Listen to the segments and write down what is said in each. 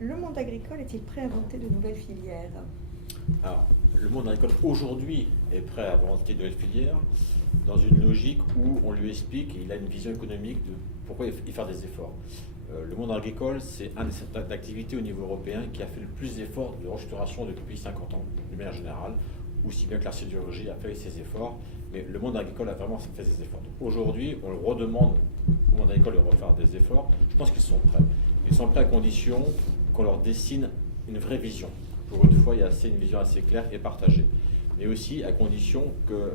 le monde agricole est-il prêt à inventer de nouvelles filières? Alors, le monde agricole aujourd'hui est prêt à inventer de nouvelles filières dans une logique où on lui explique et il a une vision économique de pourquoi il faire des efforts. Le monde agricole, c'est un des secteurs d'activité au niveau européen qui a fait le plus d'efforts de restructuration depuis 50 ans, de manière générale, aussi bien que la sidérurgie a fait ses efforts, mais le monde agricole a vraiment fait ses efforts. Aujourd'hui, on le redemande au monde agricole de refaire des efforts. Je pense qu'ils sont prêts. Ils sont prêts à condition qu'on leur dessine une vraie vision. Pour une fois, il y a une vision assez claire et partagée. Mais aussi à condition que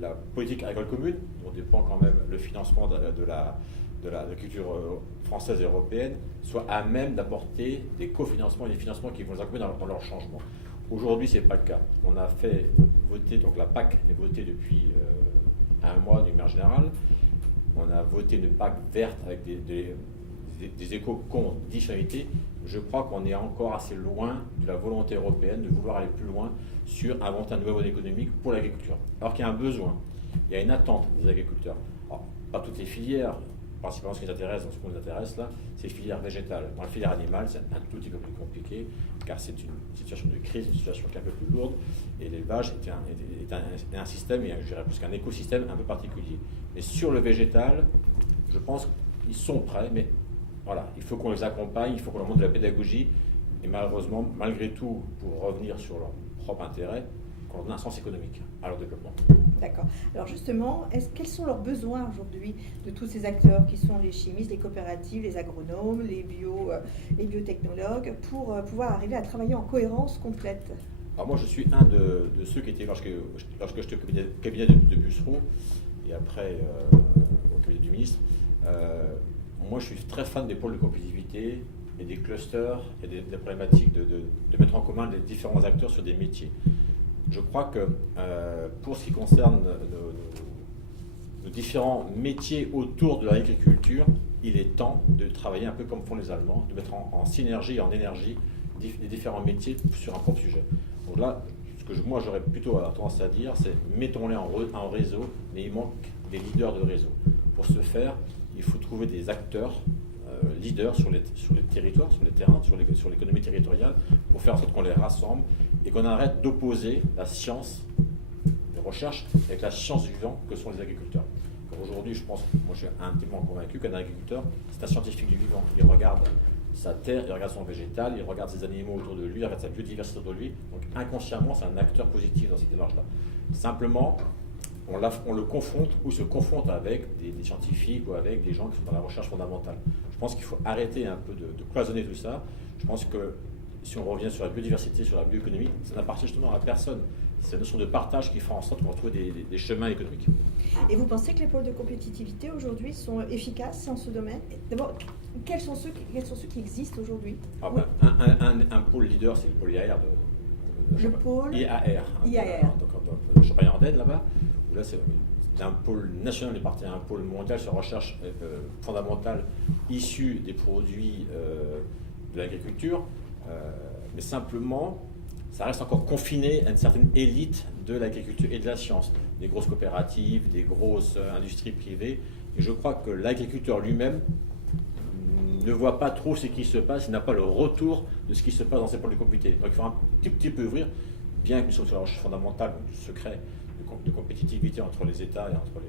la politique agricole commune, dont dépend quand même le financement de la culture française et européenne, soit à même d'apporter des cofinancements et des financements qui vont les accompagner dans leur changement. Aujourd'hui, ce n'est pas le cas. On a fait voter, donc la PAC est votée depuis un mois d'une manière générale. On a voté une PAC verte avec des éco-conditionnalités. Je crois qu'on est encore assez loin de la volonté européenne de vouloir aller plus loin sur inventer un nouveau modèle économique pour l'agriculture. Alors qu'il y a un besoin, il y a une attente des agriculteurs. Alors, pas toutes les filières, principalement ce qui nous intéresse, dans ce qui nous intéresse là, c'est les filières végétales. Dans la filière animale, c'est un tout petit peu plus compliqué, car c'est une situation de crise, une situation qui est un peu plus lourde, et l'élevage est un système, et je dirais plus qu'un écosystème un peu particulier. Mais sur le végétal, je pense qu'ils sont prêts, mais voilà, il faut qu'on les accompagne, il faut qu'on leur montre de la pédagogie, et malheureusement, malgré tout, pour revenir sur leur propre intérêt, qu'on leur donne un sens économique à leur développement. D'accord. Alors justement, quels sont leurs besoins aujourd'hui de tous ces acteurs qui sont les chimistes, les coopératives, les agronomes, les biotechnologues, pour pouvoir arriver à travailler en cohérence complète? Alors moi, je suis un de ceux qui étaient, lorsque j'étais au cabinet de Bussereau, et après au cabinet du ministre, moi je suis très fan des pôles de compétitivité et des clusters et des problématiques de mettre en commun les différents acteurs sur des métiers. Je crois que pour ce qui concerne nos différents métiers autour de l'agriculture, il est temps de travailler un peu comme font les Allemands, de mettre en synergie et en énergie les différents métiers sur un propre sujet. Donc là, ce que moi j'aurais plutôt tendance à dire, c'est mettons-les en réseau, mais il manque des leaders de réseau. Pour ce faire, il faut trouver des acteurs leaders sur les territoires, sur les terrains, sur l'économie territoriale, pour faire en sorte qu'on les rassemble et qu'on arrête d'opposer la science de recherche avec la science du vivant que sont les agriculteurs. Aujourd'hui, je pense, moi je suis intimement convaincu qu'un agriculteur, c'est un scientifique du vivant. Il regarde sa terre, il regarde son végétal, il regarde ses animaux autour de lui, il regarde sa biodiversité autour de lui. Donc inconsciemment, c'est un acteur positif dans cette démarche-là. Simplement, on le confronte ou se confronte avec des scientifiques ou avec des gens qui sont dans la recherche fondamentale. Je pense qu'il faut arrêter un peu de cloisonner tout ça. Je pense que si on revient sur la biodiversité, sur la bioéconomie, ça n'appartient justement à personne. C'est la notion de partage qui fera en sorte qu'on retrouve des chemins économiques. Et vous pensez que les pôles de compétitivité aujourd'hui sont efficaces dans ce domaine? D'abord, quels sont ceux qui existent aujourd'hui? Un pôle leader, c'est le pôle IAR le pôle IAR. IAR. Donc, Champagne-Ardenne, là-bas. Là, c'est un pôle national, est un pôle mondial sur la recherche fondamentale issue des produits de l'agriculture. Mais simplement, ça reste encore confiné à une certaine élite de l'agriculture et de la science. Des grosses coopératives, des grosses industries privées. Et je crois que l'agriculteur lui-même ne voit pas trop ce qui se passe, il n'a pas le retour de ce qui se passe dans ces pôles de compétitivité. Donc il faut un petit peu ouvrir, bien que nous sommes sur la recherche fondamentale, du secret de compétitivité entre les États et entre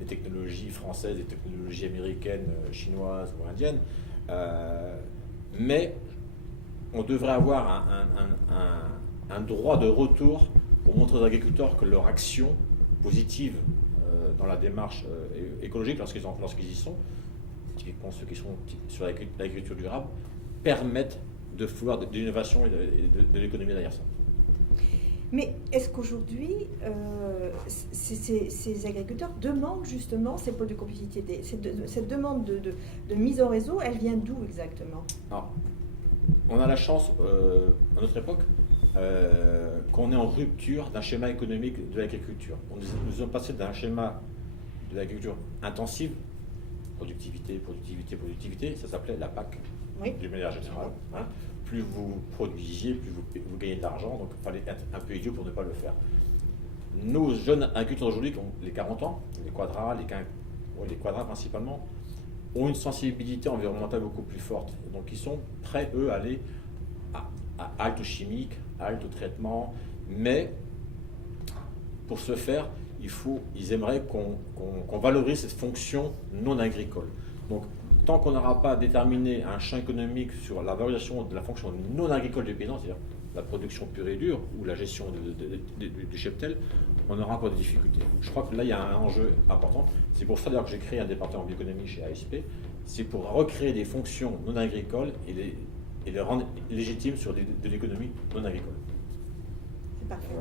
les technologies françaises, les technologies américaines, chinoises ou indiennes. Mais on devrait avoir un droit de retour pour montrer aux agriculteurs que leur action positive dans la démarche écologique, lorsqu'ils y sont, typiquement ceux qui sont sur l'agriculture durable, permettent de faire de l'innovation et de l'économie derrière ça. Mais est-ce qu'aujourd'hui, ces agriculteurs demandent justement ces pôles de compétitivité? Cette demande de mise en réseau, elle vient d'où exactement? Alors, on a la chance, à notre époque, qu'on est en rupture d'un schéma économique de l'agriculture. Nous sommes passés d'un schéma de l'agriculture intensive, productivité, ça s'appelait la PAC, oui, d'une manière générale. Hein. Plus vous produisiez, plus vous gagnez de l'argent, donc il fallait être un peu idiot pour ne pas le faire. Nos jeunes agriculteurs aujourd'hui, qui ont les 40 ans, les quadras principalement, ont une sensibilité environnementale beaucoup plus forte. Donc ils sont prêts, eux, à aller à halte chimique, à halte traitement, mais pour ce faire, ils aimeraient qu'on valorise cette fonction non agricole. Donc, tant qu'on n'aura pas déterminé un champ économique sur la valorisation de la fonction non agricole du paysan, c'est-à-dire la production pure et dure ou la gestion du cheptel, on aura encore des difficultés. Je crois que là, il y a un enjeu important. C'est pour ça d'ailleurs que j'ai créé un département bioéconomie chez ASP. C'est pour recréer des fonctions non agricoles et les rendre légitimes sur de l'économie non agricole. C'est parfait.